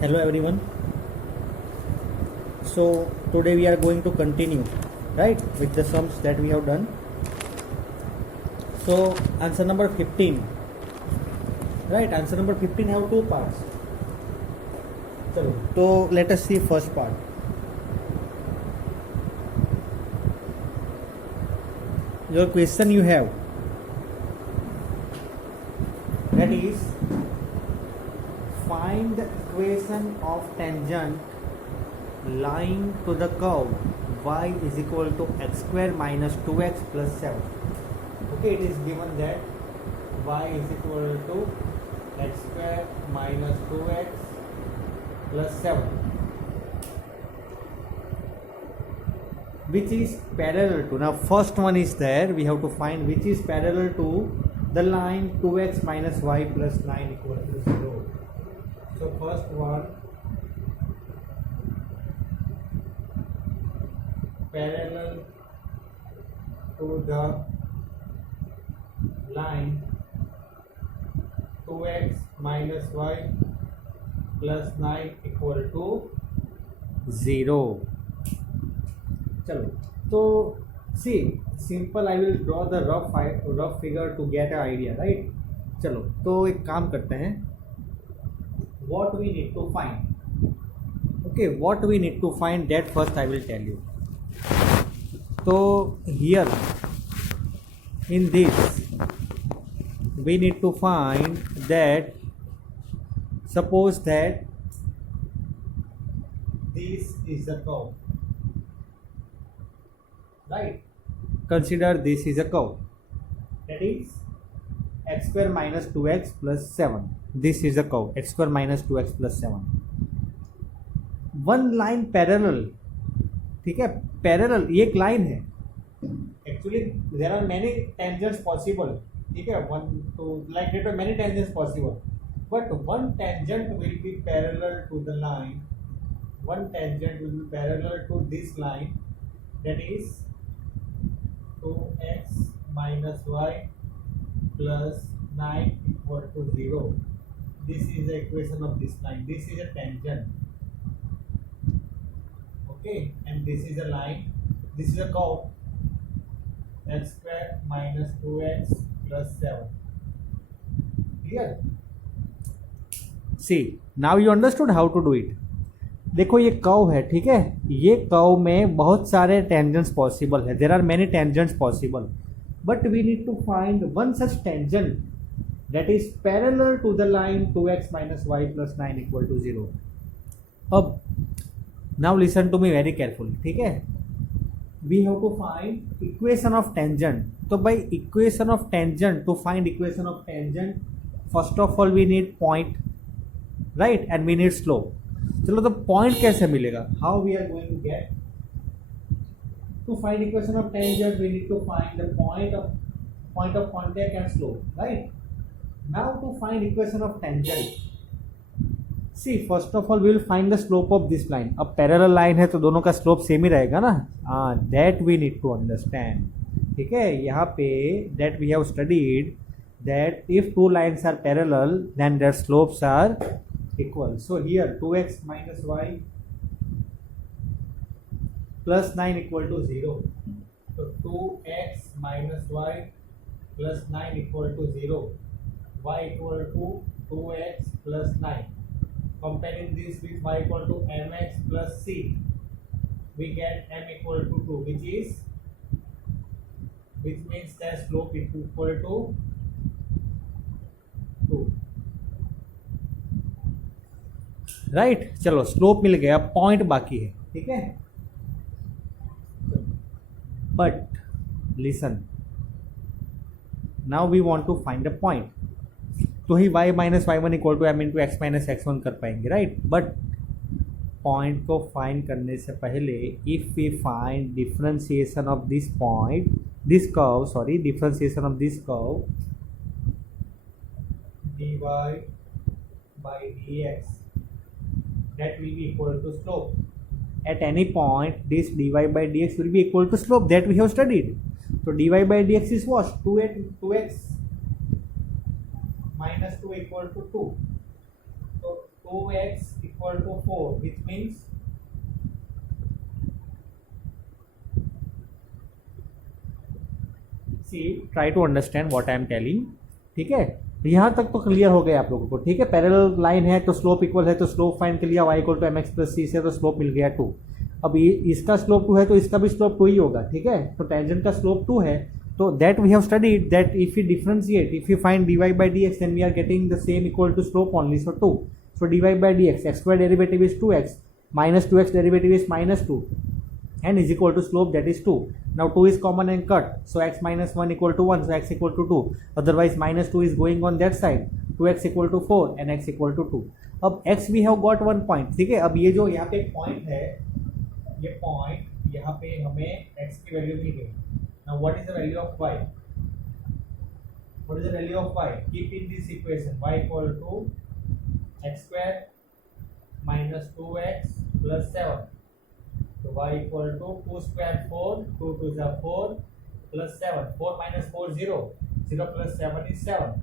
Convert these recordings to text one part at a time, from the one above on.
Hello everyone. So today we are going to continue, right, with the sums that we have done. So answer number 15, right? Answer number 15 have two parts. So let us see first part. Your question you have, that is, find the equation of tangent lying to the curve y is equal to x square minus 2x plus 7. Okay, it is given that y is equal to x square minus 2x plus 7, which is parallel to, now first one is there, we have to find which is parallel to the line 2x minus y plus 9 equal to 0. So first one, parallel to the line 2x minus y plus 9 equal to 0. चलो, तो see, simple, I will draw the rough figure to get an idea, right? चलो, तो एक काम करते हैं, what we need to find. Okay, what we need to find, that first I will tell you. So here in this we need to find that, suppose that this is a curve, right? Consider this is a curve, that is x square minus 2x plus 7. This is a curve, x square minus 2x plus 7. One line parallel, ठीक है, parallel ये एक line है. Actually there are many tangents possible, ठीक है, one two like that are many tangents possible, but one tangent will be parallel to the line, one tangent will be parallel to this line, that is 2x minus y plus 9 equal to 0. This is the equation of this line. This is a tangent. Okay, and this is a line, this is a curve, x square minus 2x plus 7. Clear? See, now you understood how to do it. देखो ये curve है, ठीक है, ये curve में बहुत सारे tangents possible है, there are many tangents possible, but we need to find one such tangent that is parallel to the line 2x minus y plus 9 equal to 0. अब now listen to me very careful, ठीक है, we have to find equation of tangent. तो by equation of tangent, to find equation of tangent, first of all we need point, right, and we need slope. चलो, तो point कैसे मिलेगा, how we are going to get, to find equation of tangent we need to find the point of contact and slope, right. Now to find equation of tangent, see first of all we will find the slope of this line. अब parallel line है तो दोनों का slope same ही रहेगा ना, that we need to understand, ठीक है. यहाँ पे that we have studied that if two lines are parallel then their slopes are equal. So here 2x minus y plus 9 equal to 0. So 2x minus y plus 9 equal to 0. Y equal to 2x plus 9. Comparing this with y equal to mx plus c, we get m equal to 2, which means that slope is equal to 2. Right, चलो slope मिल गया, point बाकी है, ठीक है. But listen, now we want to find a point. तो ही y minus y one equal to m into x minus x one कर पाएंगे, राइट. बट पॉइंट को फाइंड करने से पहले if we find differentiation of this point, this curve, sorry, differentiation of this curve dy by dx, that will be equal to slope. At any point this dy by dx will be equal to slope that we have studied. So dy by dx is what? 2x minus 2 equal to 2. So 2x equal to 4, which means see try to understand what I am telling. ठीक है, यहाँ तक तो clear हो गया आप लोगों को। ठीक है, पैरेलल लाइन है तो स्लोप इक्वल है, तो स्लोप फाइंड कर लिया, y equal to mx plus c से, तो स्लोप मिल गया 2। अब ये इसका स्लोप 2 है तो इसका भी स्लोप 2 ही होगा। ठीक है, तो टेंजेंट का स्लोप 2 है, तो that we have studied that if you differentiate, if you find dy by dx, then we are getting the same equal to slope only, so 2। so dy by dx, x square derivative is 2x, minus 2x derivative is minus 2, and is equal to slope, that is 2। now 2 is common and cut, so x minus 1 equal to 1, so x equal to 2, otherwise minus 2 is going on that side, 2x equal to 4 and x equal to 2। अब x we have got 1 point। ठीक है, अब ये जो यहाँ पे point है, ये पॉइंट यहाँ पे हमें x की वैल्यू मिल गई। now what is the value of y, what is the value of y, keep in this equation, y equal to x square minus 2x plus 7, so y equal to 2 square 4, 2 to the 4 plus 7, 4 minus 4 0, 0 plus 7 is 7।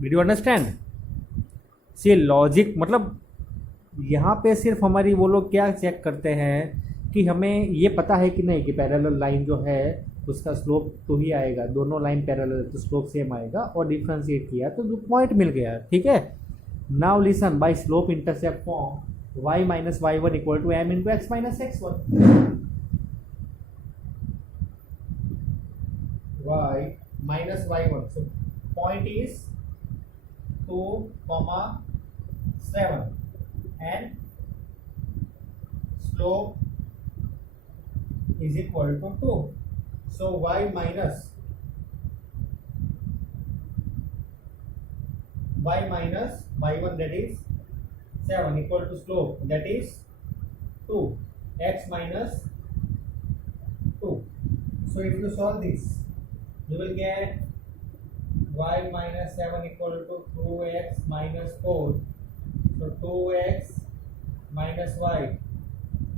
Did you understand? See logic, मतलब यहाँ पे सिर्फ हमारी वो लोग क्या check करते हैं कि हमें ये पता है कि नहीं कि पैरेलल लाइन जो है उसका स्लोप तो ही आएगा, दोनों लाइन पैरेलल तो स्लोप सेम आएगा, और डिफ्रेंशिएट किया तो जो पॉइंट मिल गया। ठीक है, now listen, by slope intercept form y minus y1 equal to m into x minus x1, y minus y1, so point is 2, 7 and slope is equal to 2, so y minus y1, that is 7, equal to slope, that is 2, x minus 2। so if you solve this, you will get y minus 7 equal to 2x minus 4, so 2x minus y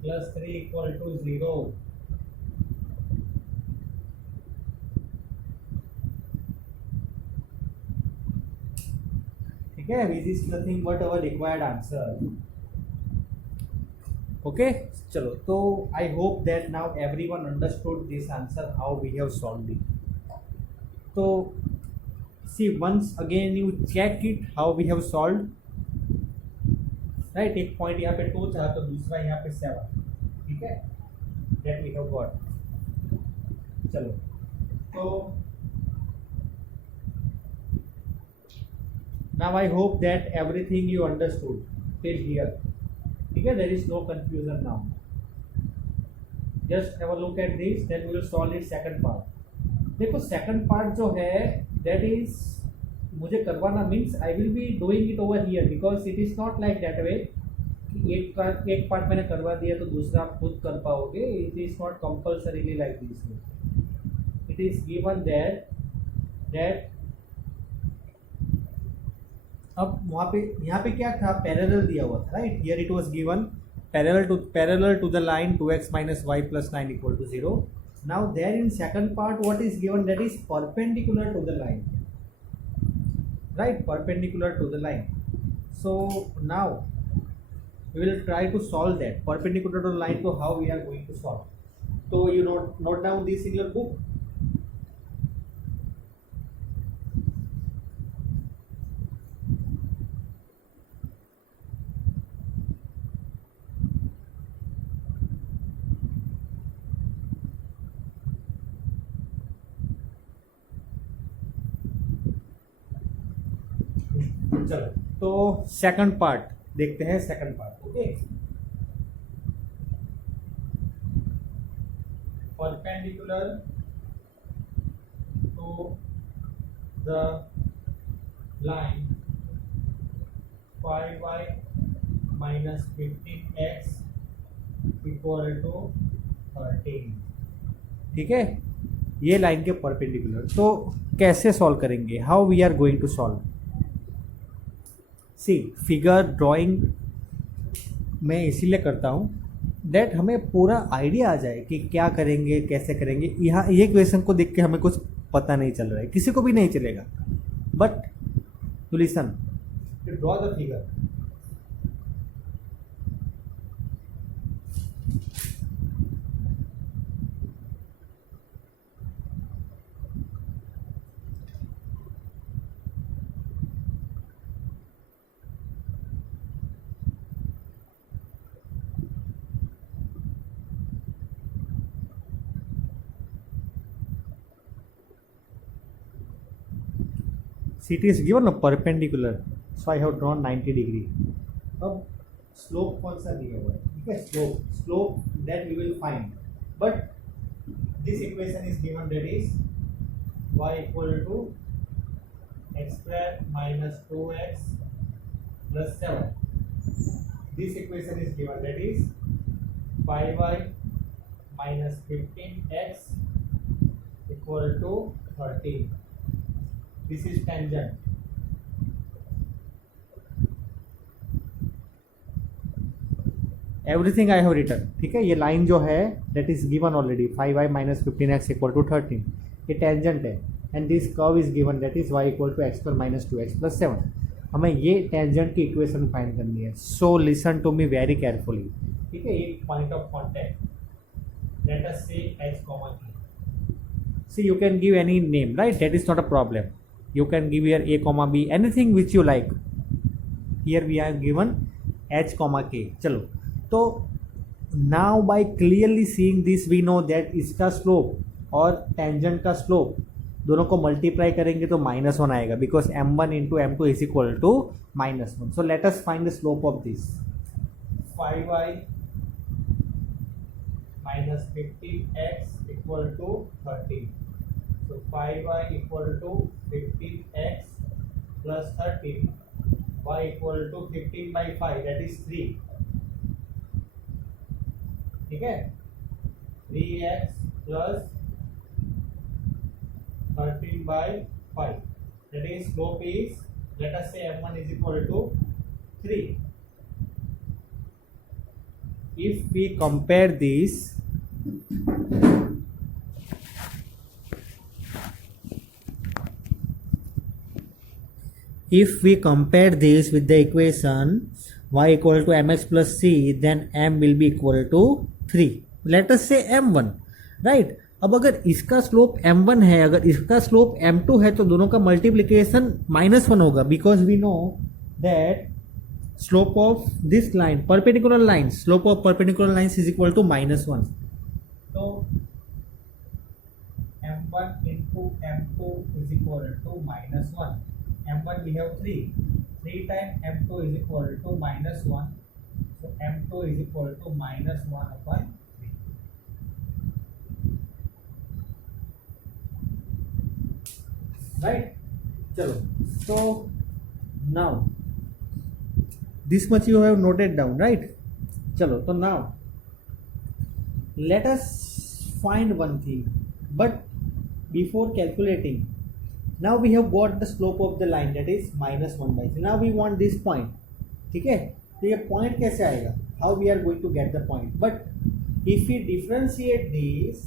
plus 3 equal to 0। ठीक है, this is nothing but our required answer। okay, चलो, तो I hope that now everyone understood this answer how we have solved it। तो see, once again you check it how we have solved, right? एक point यहाँ पे 2 था तो दूसरा यहाँ पे 7। ठीक है, that we have got। चलो, तो now I hope that everything you understood till here। ठीक है, there is no confusion now। just have a look at this, then we will solve it second part। देखो second part जो है that is मुझे करवाना means I will be doing it over here because it is not like that way कि एक part मैंने करवा दिया तो दूसरा आप खुद कर पाओगे। it is not compulsorily like this way, it is given that अब वहाँ पे यहाँ पे क्या था, पैरेलल दिया हुआ था, right? Here it was given parallel to the line 2x minus y plus 9 equal to 0। now there in second part what is given, that is perpendicular to the line, right? Perpendicular to the line। so now we will try to solve that perpendicular to the line। so how we are going to solve, so you note down this in your book। चलो, तो second part देखते हैं, second part. Okay, perpendicular to the line 5y minus 15x equal to 13। ठीक है, ये line के perpendicular. तो कैसे सॉल्व करेंगे, how we are going to solve? See, figure drawing मैं इसीलिए करता हूँ दैट हमें पूरा आइडिया आ जाए कि क्या करेंगे, कैसे करेंगे। यहाँ ये क्वेश्चन को देख के हमें कुछ पता नहीं चल रहा है, किसी को भी नहीं चलेगा, but to listen, to draw the figure. CT is given a perpendicular, so I have drawn 90 degree. अब स्लोप कौन सा दिया हुआ है, ठीक है, slope that we will find, but this equation is given, that is y equal to x square minus 2x plus 7. This equation is given, that is 5y minus 15x equal to 13. This is tangent. Everything I have written, ठीक है। ये line जो है that is given already, 5y minus 15x equal to 13, ये tangent है, and this curve is given, that is y equal to x square minus 2x plus 7। हमें ये tangent की इक्वेशन फाइंड करनी है। So listen to me very carefully, ठीक है। एक point of contact, let us say h comma k, C you can give any name, right, that is not a problem. You can give here a comma b, anything which you like. Here we are given h comma k। चलो, तो now by clearly seeing this we know that इसका slope और tangent का slope दोनों को multiply करेंगे तो -1 आएगा, because m1 into m2 is equal to -1। So let us find the slope of this. 5y minus 15x equal to 13. So 5y equal to 15x plus 13, y equal to 15 by 5, that is 3, ठीक है। 3x plus 13 by 5, that is slope is, let us say m1 is equal to 3. If we compare this, with the equation y equal to mx plus c, then m will be equal to 3. Let us say m1, right। अब अगर इसका slope m1 है, अगर इसका slope m2 है, तो दोनों का मल्टीप्लिकेशन -1 होगा, because we know that slope of this line, perpendicular lines, slope of perpendicular lines is equal to -1. So m1 into m2 is equal to -1. m1 we have 3 times m2 is equal to -1. So m2 is equal to -1 upon 3. Right? Chalo. So now this much you have noted down, right? Chalo, so now let us find one thing, but before calculating, now we have got the slope of the line, that is -1 by 3. Now we want this point, ठीक है। तो ये point कैसे आएगा, how we are going to get the point? But if we differentiate this,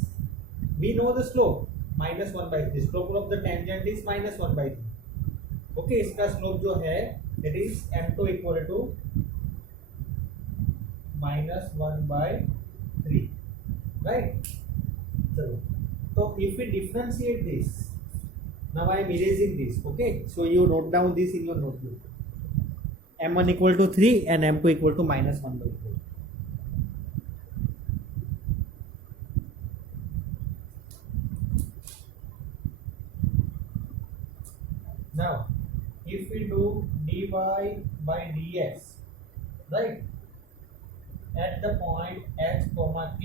we know the slope -1 by 3, slope of the tangent is -1 by 3, okay। इसका slope जो है that is m2 equal to -1 by 3, right? So if we differentiate this, now I am erasing this, okay? So you note down this in your notebook, m1 equal to 3 and m2 equal to -1 by 4. Now if we do dy by dx, right, at the point h comma k,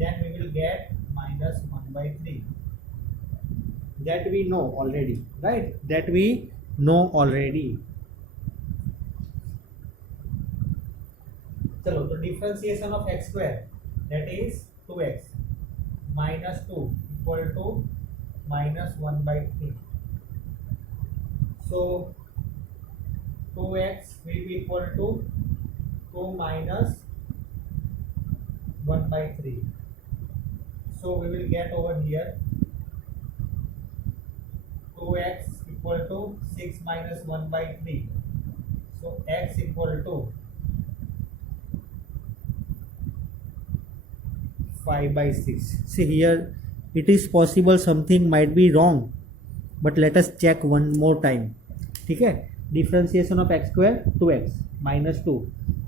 then we will get -1 by 3. That we know already, right? That we know already. चलो, तो differentiation of x square, that is 2x minus 2 equal to -1 by 3. So 2x will be equal to 2 minus 1 by 3. So we will get over here 2x equal to 6 minus 1 by 3. So x equal to 5 by 6. See here, it is possible something might be wrong, but let us check one more time. ठीक है, differentiation of x square 2x minus 2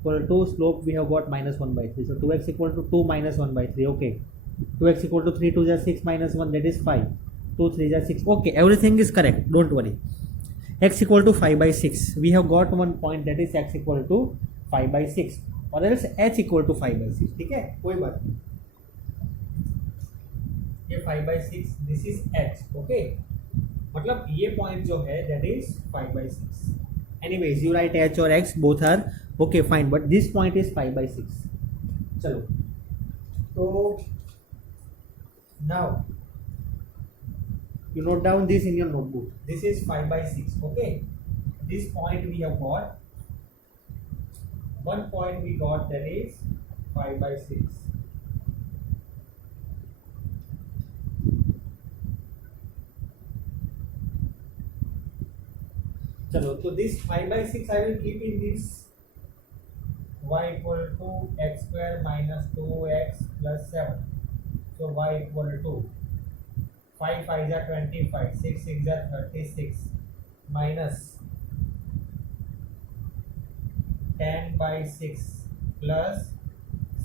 equal to slope we have got minus 1 by 3. So 2x equal to 2 minus 1 by 3. Okay, 2x equal to 3 2 is 6 minus 1, that is 5. 2 3 is 6. Okay, everything is correct, don't worry. X equal to 5 by 6. We have got one point, that is x equal to 5 by 6, or else h equal to 5 by 6. ठीक है, कोई बात नहीं. ये 5 by 6, this is h. Okay, मतलब ये point जो है that is 5 by 6. Anyways, you write h or x, both are okay, fine, but this point is 5 by 6. चलो, तो now you note down this in your notebook. This is 5 by 6. Okay, this point we have got, one point we got, that is 5 by 6. चलो, तो this 5 by 6 I will keep in this y equal to x square minus 2x plus 7. So y equal to 5 5 is 25, 6 6 is 36, minus 10 by 6 plus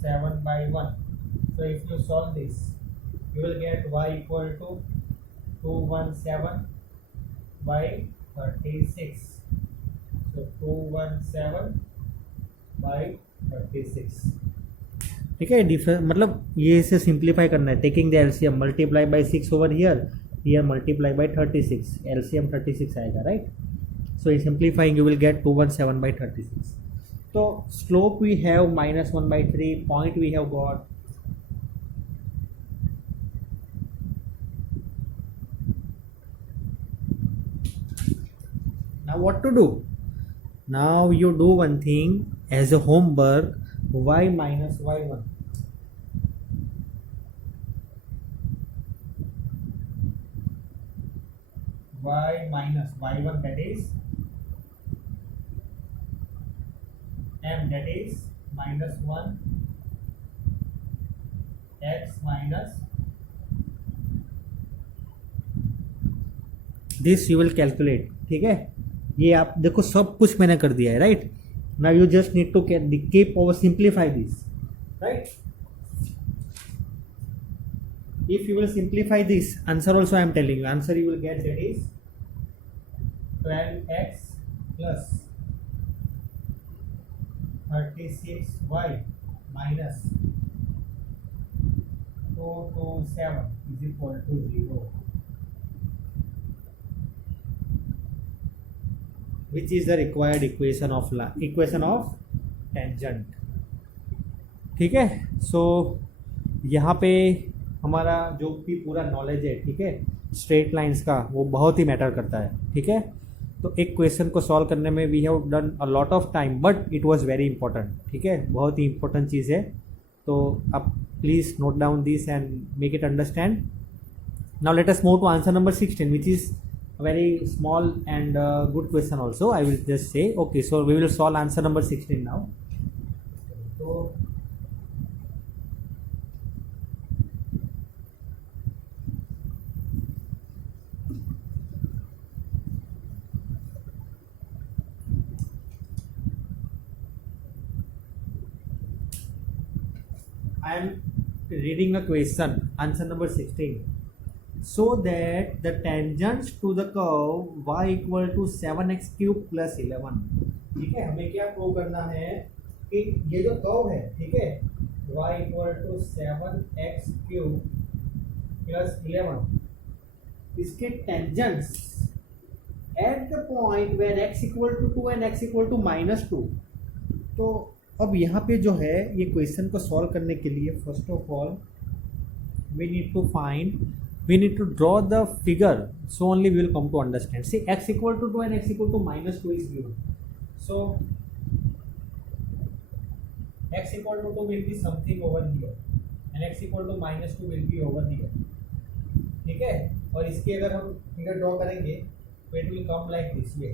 7 by 1. So if you solve this, you will get y equal to 217 by 36. So 217 by 36. ठीक है, difference मतलब ये इसे simplify करना है. Taking the LCM, multiply by 6 over here multiply by 36, LCM 36 आएगा, right. So in simplifying you will get 217 by 36. तो slope we have minus 1 by 3, point we have got now what to do. Now you do one thing as a homework, y minus y1. Y minus y1, that is m, that is minus 1 x minus this you will calculate. ठीक है, ये आप देखो सब कुछ मैंने कर दिया है, right. Now you just need to keep और simplify this, right. If you will simplify this, answer also I am telling you, answer you will get, that is 12x plus 36y minus 227 is equal to 0. Which is the required equation of tangent. ठीक है. सो यहाँ पे हमारा जो भी पूरा knowledge है, ठीक है, स्ट्रेट लाइंस का, वो बहुत ही मैटर करता है. ठीक है, तो एक क्वेश्चन को सॉल्व करने में we have done a lot of time, but it was very important. ठीक है, बहुत ही इंपॉर्टेंट चीज़ है. तो आप please note down this and make it understand. Now let us move to answer number 16, which is a very small and good question also. I will just say, okay, so we will solve answer number 16 now. So I am reading a question, answer number 16. So that the tangents to the curve y equal to 7x cube plus 11. ठीक है, हमें क्या prove करना है कि ये जो curve है, ठीक है, y equal to 7x cube plus 11, इसके tangents at the point where x equal to 2 and x equal to minus 2. तो अब यहाँ पे जो है ये क्वेश्चन को सॉल्व करने के लिए first of all we need to draw the figure, so only we will come to understand. See, x equal to 2 and x equal to minus 2 is given. So x equal to 2 will be something over here and x equal to minus 2 will be over here. ठीक है, और इसकी अगर हम figure draw करेंगे So it will come like this way.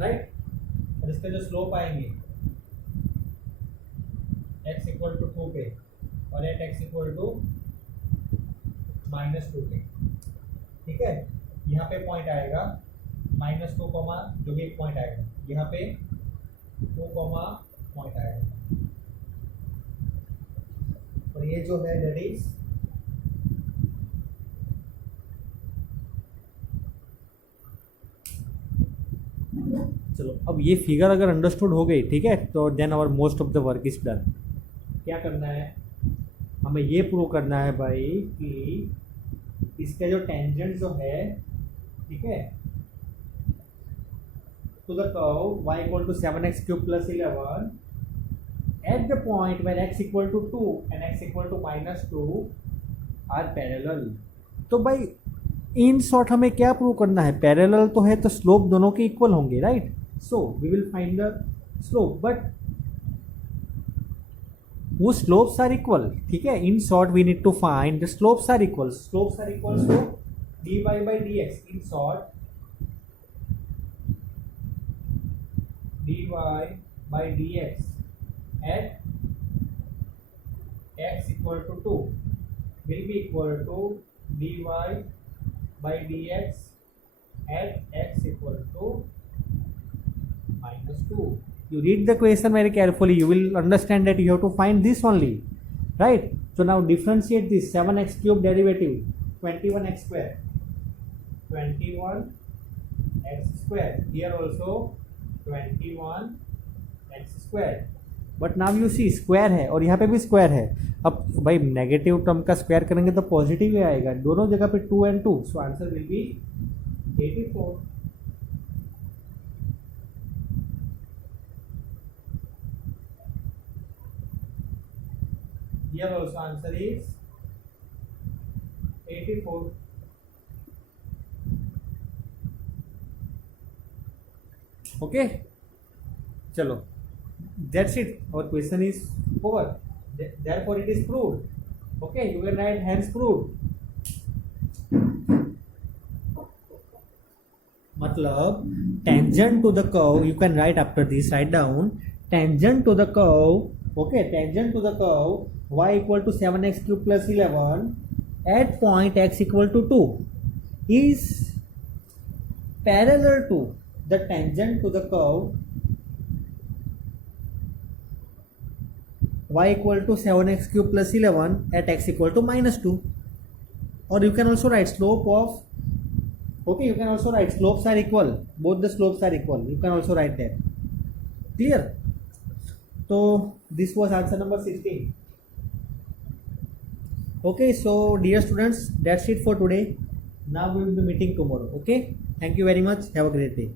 Right? और इसका जो स्लोप आएंगे x इक्वल टू 2 पे और एट x इक्वल टू -2 पे, ठीक है। यहाँ पे पॉइंट आएगा -2 कॉमा जो भी एक पॉइंट आएगा, यहाँ पे 2 कॉमा पॉइंट आएगा, और ये जो है दैट इज चलो अब ये फिगर अगर अंडरस्टूड हो गई, ठीक है, तो then our most of the work is done. क्या करना है, हमें ये प्रूव करना है भाई कि इसका जो टेंजेंट जो है, ठीक है, to the curve y equal to 7x cube plus 11 at the point where x equal to 2 and x equal to -2 are parallel. तो भाई इन शॉर्ट हमें क्या प्रूव करना है, पैरेलल तो है तो स्लोप दोनों के इक्वल होंगे, right. So we will find the slope, but वो स्लोप्स आर इक्वल, ठीक है। In short we need to find the slopes are equal, slopes are equal to dy by dx, in short dy by dx at x equal to 2 will be equal to dy by dx at x equal to -2. You read the question very carefully, you will understand that you have to find this only, right? So now differentiate this 7x cube derivative 21x square, 21x square, here also 21x square, but now you see square है और यहाँ पे भी square है। अब भाई negative term का square करेंगे तो पॉजिटिव ही आएगा, दोनों जगह पे 2 and 2, so answer will be 84। Here also answer is 84. Okay, चलो, that's it, our question is over, therefore it is proved. Okay, you can write hence proved, मतलब tangent to the curve, you can write after this, write down tangent to the curve, okay, tangent to the curve y equal to 7x cube plus 11 at point x equal to 2 is parallel to the tangent to the curve y equal to 7x cube plus 11 at x equal to -2. Or you can also write slope of, okay, you can also write slopes are equal, both the slopes are equal, you can also write that. Clear? So this was answer number 16. Okay, so dear students, that's it for today. Now we will be meeting tomorrow. Okay, thank you very much, have a great day.